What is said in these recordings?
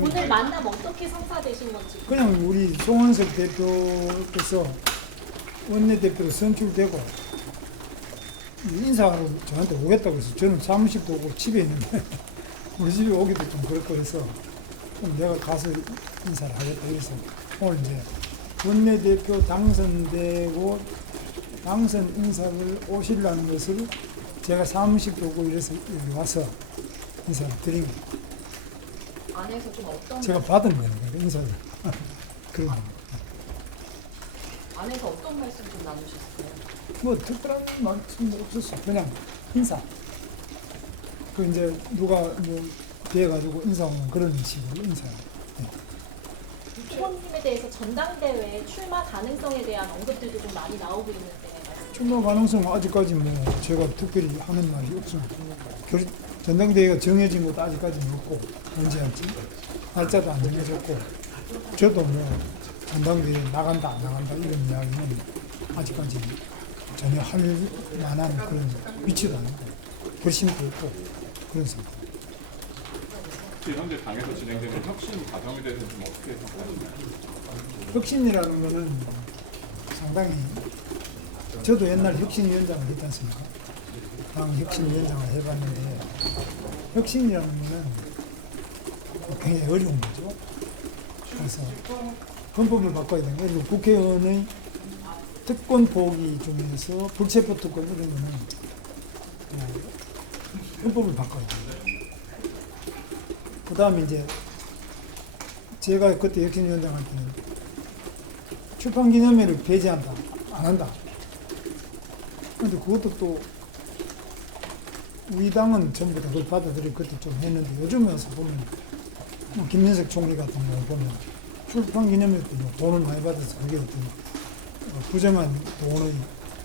오늘 만남 어떻게 성사되신 건지. 그냥 우리 송원석 대표께서 원내대표로 선출되고 인사하러 저한테 오겠다고 해서 저는 사무실도 오고 집에 있는데 우리 집에 오기도 좀 그렇고 해서 그럼 내가 가서 인사를 하겠다 그래서 오늘 이제 원내대표 당선되고 당선 인사를 오시려는 것을 제가 사무실도 오고 이래서 여기 와서 인사를 드린 거예요. 안에서 좀 어떤 제가 받은 거예요, 인사를. 그런 거. 안에서 어떤 말씀 좀 나누셨어요? 뭐 특별한 말씀도 없었어. 그냥 인사. 그 이제 누가 뭐 돼가지고 인사하는 그런 식으로 인사해요. 네. 후보님에 대해서 전당대회 출마 가능성에 대한 언급들도 좀 많이 나오고 있는데. 출마 가능성은 아직까지 뭐 제가 특별히 하는 말이 없습니다. 전당대회가 정해진 것도 아직까지는 없고 언제 할지 날짜도 안 정해졌고 저도 뭐 전당대회 나간다 안 나간다 이런 이야기는 아직까지 전혀 할 만한 그런 위치도 아니고 결심도 없고 그런 상태. 현재 당에서 진행되는 혁신 과정에 대해서 좀 어떻게 생각하시나요? 혁신이라는 거는 상당히 저도 옛날 혁신위원장을 했지 않습니까? 당 혁신위원장을 해봤는데 혁신이라는 거는 굉장히 어려운 거죠. 그래서 헌법을 바꿔야 되는 거예요. 국회의원의 특권 보기 중에서 불체포 특권 이런 거는 헌법을 바꿔야 돼요. 그 다음에 이제 제가 그때 혁신위원장 할 때는 출판기념회를 배제한다, 안 한다. 근데 그것도 또 우리 당은 전부 다 그걸 받아들이고 그때 좀 했는데 요즘에 와서 보면 뭐 김민석 총리 같은 거 보면 출판기념회 때 뭐 돈을 많이 받아서 그게 어떤 부정한 돈의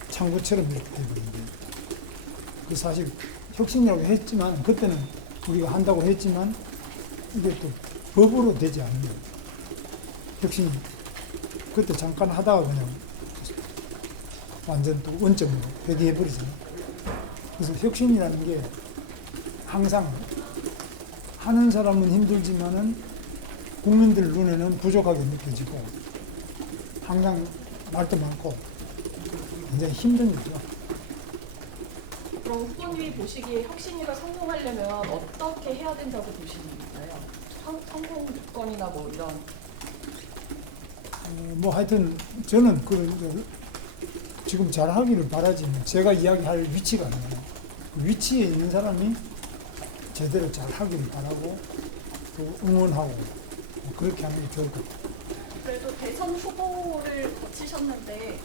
창구처럼 이렇게 되거든요. 그 사실 혁신이라고 했지만 그때는 우리가 한다고 했지만 이게 또 법으로 되지 않는 거예요. 혁신이 그때 잠깐 하다가 그냥 완전 또 원점으로 회귀해버리잖아요. 그래서 혁신이라는 게 항상 하는 사람은 힘들지만은 국민들 눈에는 부족하게 느껴지고 항상 말도 많고 굉장히 힘든 일이죠. 그럼 후보님이 보시기에 혁신위가 성공하려면 어떻게 해야 된다고 보시는가요? 성공 요건이나 뭐 이런. 뭐 하여튼 저는 그 지금 잘 하기를 바라지만 제가 이야기할 위치가 아니에요. 그 위치에 있는 사람이 제대로 잘 하기를 바라고 또 응원하고 뭐 그렇게 하는 게 좋을 것 같아요. 그래도 대선 후보를 거치셨는데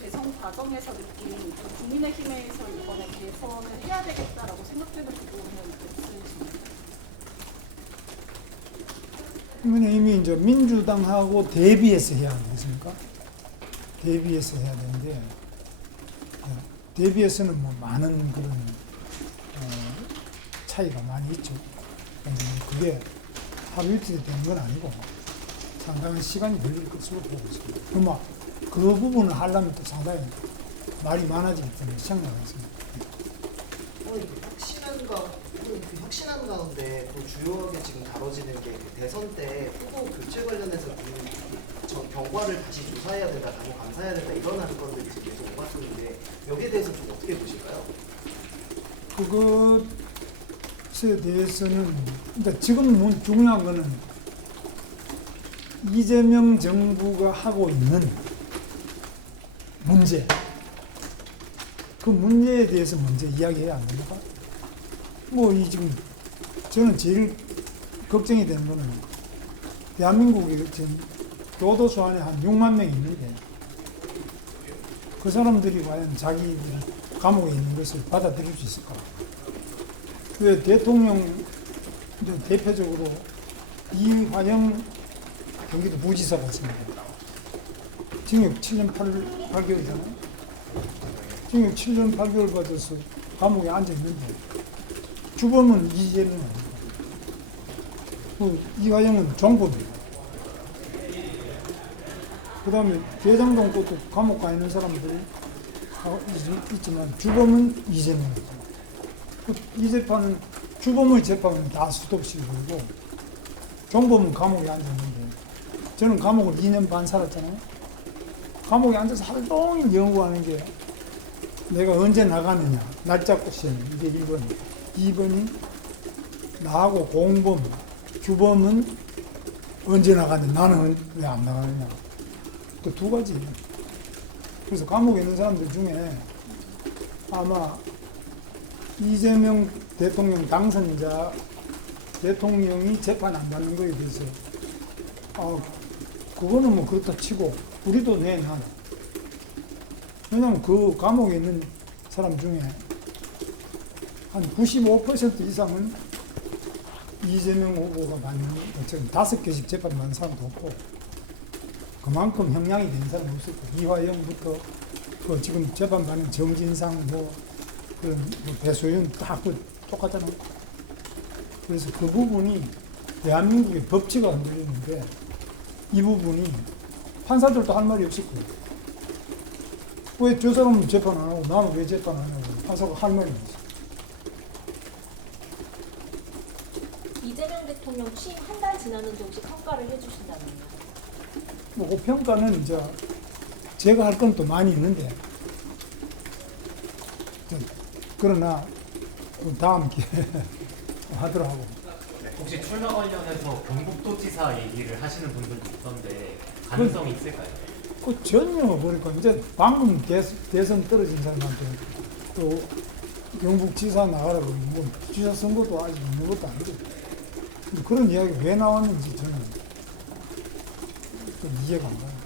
대선 과정에서 느낀 그 국민의힘에서 이번에 개선을 해야 되겠다라고 생각되는 부분은 있으신가요? 국민의힘이 이제 민주당하고 대비해서 해야 하겠습니까? 대비해서 해야 되는데 대비해서는 뭐 많은 그런 차이가 많이 있죠. 근데 그게 하루 이틀이 되는 건 아니고 상당한 시간이 걸릴 것으로 보고 있습니다. 그러면 그 부분을 하려면 또 상당히 말이 많아지기 때문에 생각하겠습니다. 혁신안 가운데 또 주요하게 지금 다뤄지는 게 대선 때 후보 교체 관련해서 경과를 다시 조사해야 된다, 당무 감사해야 된다 이런 안건들이 지금 계속 오갔었는데 여기에 대해서 좀 어떻게 보실까요? 그것에 대해서는 그러니까 지금 중요한 거는 이재명 정부가 하고 있는 문제, 그 문제에 대해서 먼저 이야기해야 안 됩니까? 뭐 이 지금 저는 제일 걱정이 되는 거는 대한민국에 지금 교도소 안에 한 6만 명이 있는데 그 사람들이 과연 자기들이 감옥에 있는 것을 받아들일 수 있을까? 왜 대통령 대표적으로 이화영 경기도 부지사 같습니다. 징역 7년 8개월이잖아요. 징역 7년 8개월 받아서 감옥에 앉아 있는데 주범은 이재명 아닙니까? 이화영은 정범이에요. 그 다음에 대장동 것도 감옥 가 있는 사람들이 있지만 주범은 이재명이죠. 이 재판은 주범의 재판은 다 수도 없이 벌고 종범은 감옥에 앉았는데 저는 감옥을 2년 반 살았잖아요. 감옥에 앉아서 하루 종일 연구하는 게 내가 언제 나가느냐 날짜 꼬시는 이게 1번. 2번이 나하고 공범, 주범은 언제 나가느냐 나는 왜 안 나가느냐 그 두 가지. 그래서 감옥에 있는 사람들 중에 아마 이재명 대통령 당선자 대통령이 재판 안 받는 거에 대해서 그거는 뭐 그렇다 치고 우리도 난 왜냐면 그 감옥에 있는 사람 중에 한 95% 이상은 이재명 후보가 받는 지금 5개씩 재판 받는 사람도 없고 그만큼 형량이 된 사람이 없었고 이화영부터 그 지금 재판 받는 정진상 그런 배소윤 다 똑같잖아요. 그래서 그 부분이 대한민국의 법치가 흔들리는데 이 부분이 판사들도 할 말이 없을 거예요. 왜 저 사람은 재판 안 하고 나는 왜 재판 안 하냐고 판사가 할 말이 없어요. 이재명 대통령 취임 한 달 지났는데 혹시 평가를 해주신다면요? 그 평가는 이제 제가 할 건 또 많이 있는데 그러나 다음 기회에 하도록 하고. 혹시 출마 관련해서 경북도지사 얘기를 하시는 분들도 있던데 가능성이 있을까요? 그 전혀 보니까 이제 방금 대선 떨어진 사람한테 또 경북지사 나가라고 뭐 지사 선거도 아직 있는 것도 아니고 그런 이야기가 왜 나왔는지 저는 좀 이해가 안 가요.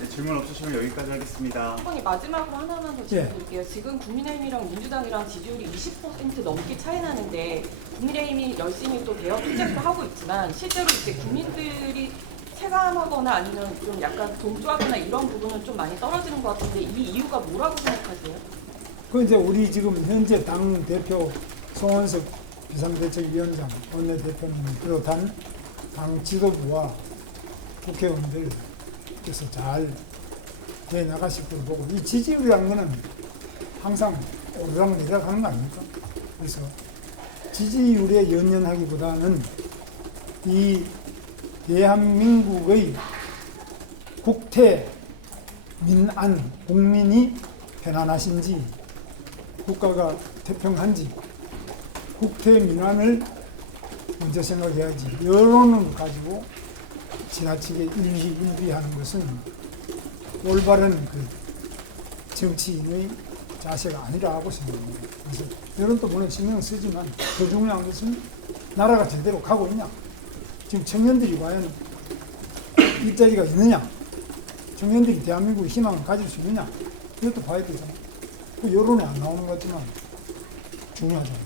네, 질문 없으시면 여기까지 하겠습니다. 후보님 마지막으로 하나만 더 질문드릴게요. 지금 국민의힘이랑 민주당이랑 지지율이 20% 넘게 차이 나는데 국민의힘이 열심히 또 대여 투쟁도 하고 있지만 실제로 이제 국민들이 체감하거나 아니면 좀 약간 동조하거나 이런 부분은 좀 많이 떨어지는 것 같은데 이 이유가 뭐라고 생각하세요? 그 이제 우리 지금 현재 당 대표 송원석 비상대책위원장 원내대표님 비롯한 당 지도부와 국회의원들께서 잘 해 나가실 걸 보고 이 지지율이라는 거는 항상 오르락 내리락 하는 거 아닙니까? 그래서 지지율에 연연하기보다는 이 대한민국의 국태 민안 국민이 편안하신지 국가가 태평한지 국태 민안을 먼저 생각해야지 여론을 가지고 지나치게 일희일비하는 것은 올바른 그 정치인의 자세가 아니라고 생각합니다. 그래서 여론도 물론 신경 쓰지만 더 중요한 것은 나라가 제대로 가고 있냐, 지금 청년들이 과연 일자리가 있느냐, 청년들이 대한민국의 희망을 가질 수 있느냐 이것도 봐야 되잖아. 그 여론에 안 나오는 것 같지만 중요하잖아.